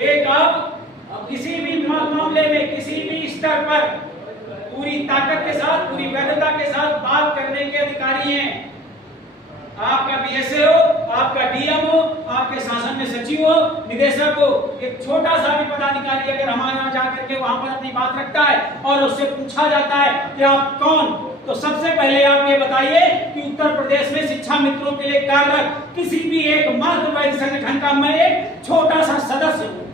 एक अब किसी भी मामले में किसी भी स्तर पर पूरी ताकत के साथ, पूरी वैधता के साथ बात करने के अधिकारी हैं। आपका बीएसए हो, आपका डीएम हो, आपके शासन में सचिव हो, निदेशक हो, एक छोटा सा भी पदाधिकारी अगर हमारे यहाँ जाकर के वहां पर अपनी बात रखता है और उससे पूछा जाता है कि आप कौन, तो सबसे पहले आप ये बताइए कि उत्तर प्रदेश में शिक्षा मित्रों के लिए कार्यरत किसी भी एक मातृवादी संगठन का मैं एक छोटा सा सदस्य हूँ।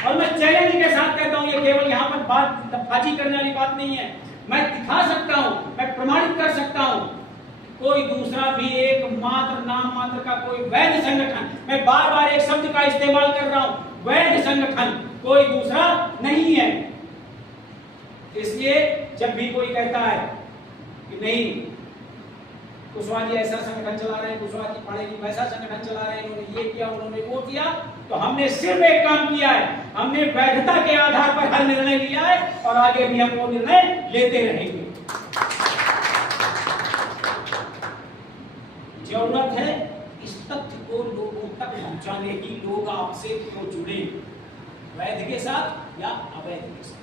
और मैं चैलेंज के साथ कहता हूँ, ये केवल यहाँ पर बातबाजी करने वाली बात नहीं है, मैं दिखा सकता हूँ, मैं प्रमाणित कर सकता हूँ। कोई दूसरा भी एक मात्र नाम मात्र का कोई वैध संगठन, मैं बार बार एक शब्द का इस्तेमाल कर रहा हूँ, वैध संगठन कोई दूसरा नहीं है। इसलिए जब भी कोई कहता है कि नहीं कुशवाहा जी ऐसा संगठन चला रहे हैं, कुशवाहा जी पढ़े नहीं वैसा संगठन चला रहे हैं, उन्होंने ये किया, उन्होंने वो किया, तो हमने सिर्फ एक काम किया है, हमने वैधता के आधार पर हर निर्णय लिया है और आगे भी हम वो निर्णय लेते रहेंगे। जरूरत है इस तथ्य को लोगों तक पहुंचाने की, लोग आपसे क्यों जुड़े, वैध के साथ या अवैध के साथ।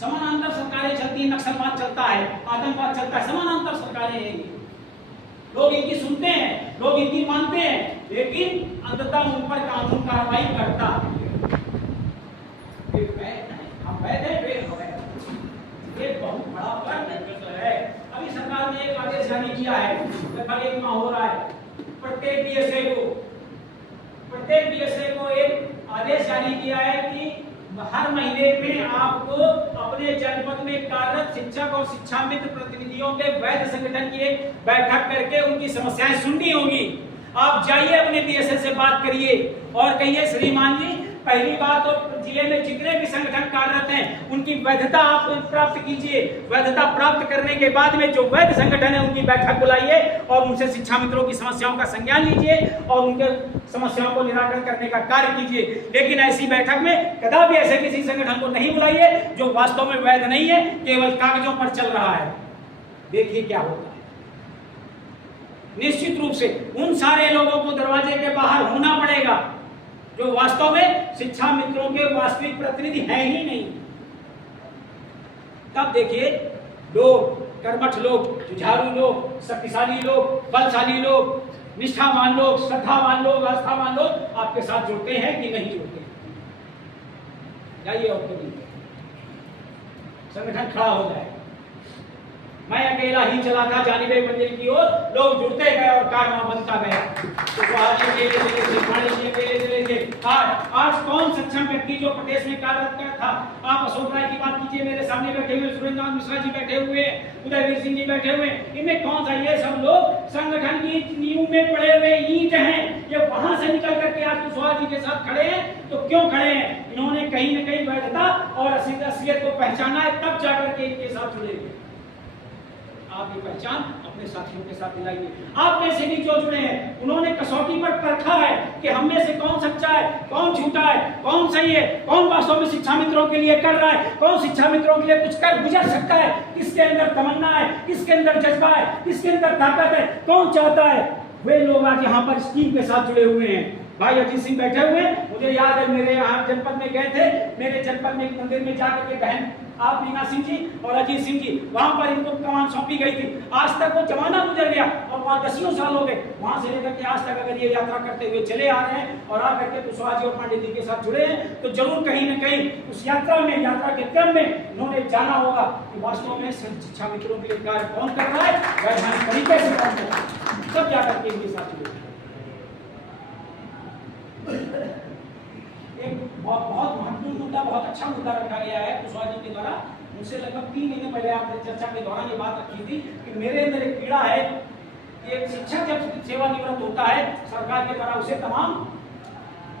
समानांतर सरकारें चलती है, नक्सलवाद चलता है, आतंकवाद चलता है, समानांतर सरकारें हैं, लोग इनकी सुनते हैं, लोग इनकी मानते हैं, लेकिन अंततः उन पर कानून कार्रवाई करता है। हम वैध हैं, वे अवैध, ये बहुत बड़ा फर्क है। अभी सरकार ने एक आदेश जारी किया है, लगभग एक माह हो रहा है, प्रत्येक बीएसए को एक आदेश जारी किया है कि हर महीने में आपको अपने जनपद में कार्यरत शिक्षक और शिक्षा मित्र प्रतिनिधियों के वैध संगठन की एक बैठक करके उनकी समस्याएं सुननी होगी। आप जाइए अपने बीएसए से बात करिए और कहिए श्रीमान जी, पहली बात तो जिले में जितने भी संगठन कार्यरत हैं उनकी वैधता आप प्राप्त कीजिए। वैधता प्राप्त करने के बाद में जो वैध संगठन है उनकी बैठक बुलाइए और उनसे शिक्षा मित्रों की समस्याओं का संज्ञान लीजिए और उनके समस्याओं को निराकरण करने का कार्य कीजिए। लेकिन ऐसी बैठक में कदापि ऐसे किसी संगठन को नहीं बुलाइए जो वास्तव में वैध नहीं है, केवल कागजों पर चल रहा है। देखिए क्या होता है। निश्चित रूप से उन सारे लोगों को दरवाजे के बाहर होना पड़ेगा जो वास्तव में शिक्षा मित्रों के वास्तविक प्रतिनिधि हैं ही नहीं। तब देखिए लोग, कर्मठ लोग, जुझारू लोग, शक्तिशाली लोग, बलशाली लोग, निष्ठावान लोग, श्रद्धावान लोग, आस्थावान लोग आपके साथ जुड़ते हैं कि नहीं जुड़ते। जाइए और संगठन खड़ा हो जाए। मैं अकेला ही चला था जानिबे मंजिल की ओर, लोग जुड़ते गए और कारवां बनता गया। आज कौन सक्षम व्यक्ति जो प्रदेश में कार्यरत था, आप अशोक राय की बात कीजिए, मेरे सामने बैठे हुए सुरेंद्र मिश्रा जी बैठे हुए, उदयवीर सिंह जी बैठे हुए, इनमें कौन सा, ये सब लोग संगठन की नींव में पड़े हुए ईंट हैं। ये वहां से निकल करके आज कुशवाहा जी के साथ खड़े हैं, तो क्यों खड़े हैं? इन्होंने कहीं न कहीं वैधता और असलियत को पहचाना है, तब जाकर के इनके साथ जुड़े हुए। आप ये पहचान अपने साथियों के साथ दिलाइए। आप में से भी जो जुड़े हैं उन्होंने कसौटी पर परखा है कि हम में से कौन सच्चा है, कौन झूठा है, कौन सही है, कौन वास्तव में शिक्षा मित्रों के लिए कर रहा है, कौन शिक्षा मित्रों के लिए कुछ कर गुजर सकता है, किसके अंदर तमन्ना है, किसके अंदर जज्बा है, किसके अंदर ताकत है, कौन चाहता है। वे लोग आज यहाँ पर इस टीम के साथ जुड़े हुए हैं। भाई अजीत सिंह बैठे हुए, मुझे याद है मेरे यहाँ जनपद में गए थे, मेरे जनपद में एक मंदिर में जाकर के बहन आप मीना सिंह जी और अजीत सिंह जी, वहां पर इनको कमान सौंपी गई थी। आज तक वो जमाना गुजर गया और वहां 10 साल हो गए, वहां से लेकर के आज तक अगर ये यात्रा करते हुए चले आ रहे हैं और आकर के कुशवाहा जी और पांडे जी के साथ जुड़े हैं, तो जरूर कहीं न कहीं उस यात्रा के क्रम में उन्होंने जाना होगा कि वास्तव में शिक्षा मित्रों के लिए कार्य कौन कर रहा है, वैधानिक तरीके से कौन कर रहा है, सब जाकर के इनके साथ जुड़े। एक बहुत महत्वपूर्ण मुद्दा, बहुत अच्छा मुद्दा रखा गया है कुशवाहा जी के द्वारा। मुझसे लगभग 3 महीने पहले आपने चर्चा के दौरान ये बात रखी थी कि मेरे अंदर एक पीड़ा है कि एक शिक्षक जब सेवानिवृत्त होता है सरकार के द्वारा उसे तमाम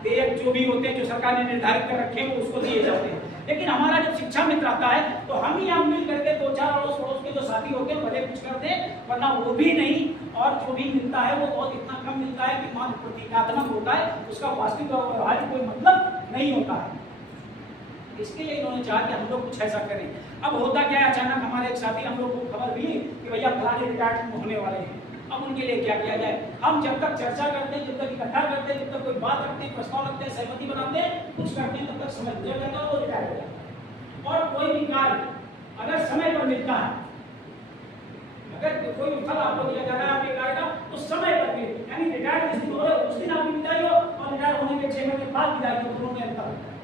देय जो भी होते हैं जो सरकार ने निर्धारित कर रखे हैं उसको दिए जाते हैं, लेकिन हमारा जब शिक्षा मित्र आता है तो हम ही हम मिल करके 2-4 अड़ोस पड़ोस के जो साथी होते हैं भले कुछ करते हैं, वरना वो भी नहीं, और जो भी मिलता है वो बहुत इतना कम मिलता है कि मात्र प्रतीकात्मक होता है, उसका वास्तविक और व्यवहारिक कोई मतलब नहीं होता है। इसके लिए इन्होंने चाहा कि हम लोग कुछ ऐसा करें। अब होता क्या है, अचानक हमारे एक साथी हम लोग को खबर मिली कि भैया फलाने रिटायरमेंट होने वाले हैं। अब उनके लिए क्या किया जाए? हम जब तक चर्चा करते हैं, जब तक इकट्ठा करते हैं, जब तक कोई बात रखते हैं, प्रस्ताव रखते हैं, सहमति बनाते हैं, कुछ करते हैं, तब तक समय गुजर जाता है और वो रिटायर हो जाता है। और कोई भी कार्य अगर समय पर मिलता है, अगर कोई फल आपको दिया जा रहा है आपके कार्य का, तो समय पर भी, यानी रिटायर जिस दिन हो रहा है उस दिन आपकी विदाई हो और रिटायर होने के 6 महीने बाद विदाई हो, दोनों में अंतर होता है।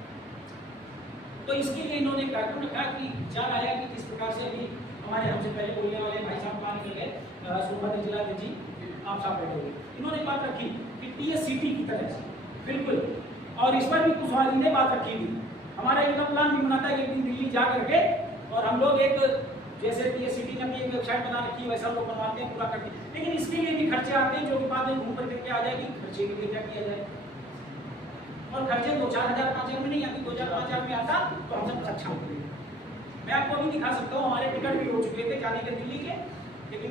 तो इसके लिए इन्होंने कार्यक्रम रखा कि विचार आया कि किस प्रकार से अभी हमारे हमसे पहले बोलने वाले भाई साहब बाहर निकल गए, सोमवार जिला जी आप साहब बैठे हुए, इन्होंने बात रखी कि टीएससीटी की तरह से बिल्कुल, और इस पर भी कुशवाहा जी ने बात रखी थी। हमारा एक प्लान भी बनाता है कि एक दिन दिल्ली जा करके और हम लोग एक जैसे टीएससीटी ने अपनी एक वेबसाइट बना रखी है वैसा लोग बनवाते हैं, पूरा करते हैं, लेकिन इसके लिए भी खर्चे आते हैं जो कि बाद में घूम कर के आ जाएगी, खर्चे के लिए क्या किया जाए। और खर्चे 2-4 हज़ार 5 हज़ार में नहीं आती, 2-4-5 हज़ार में आता तो हम सब सक्षम हो गए। मैं आपको अभी दिखा सकता हूँ, हमारे टिकट भी हो चुके थे जाने के दिल्ली के, लेकिन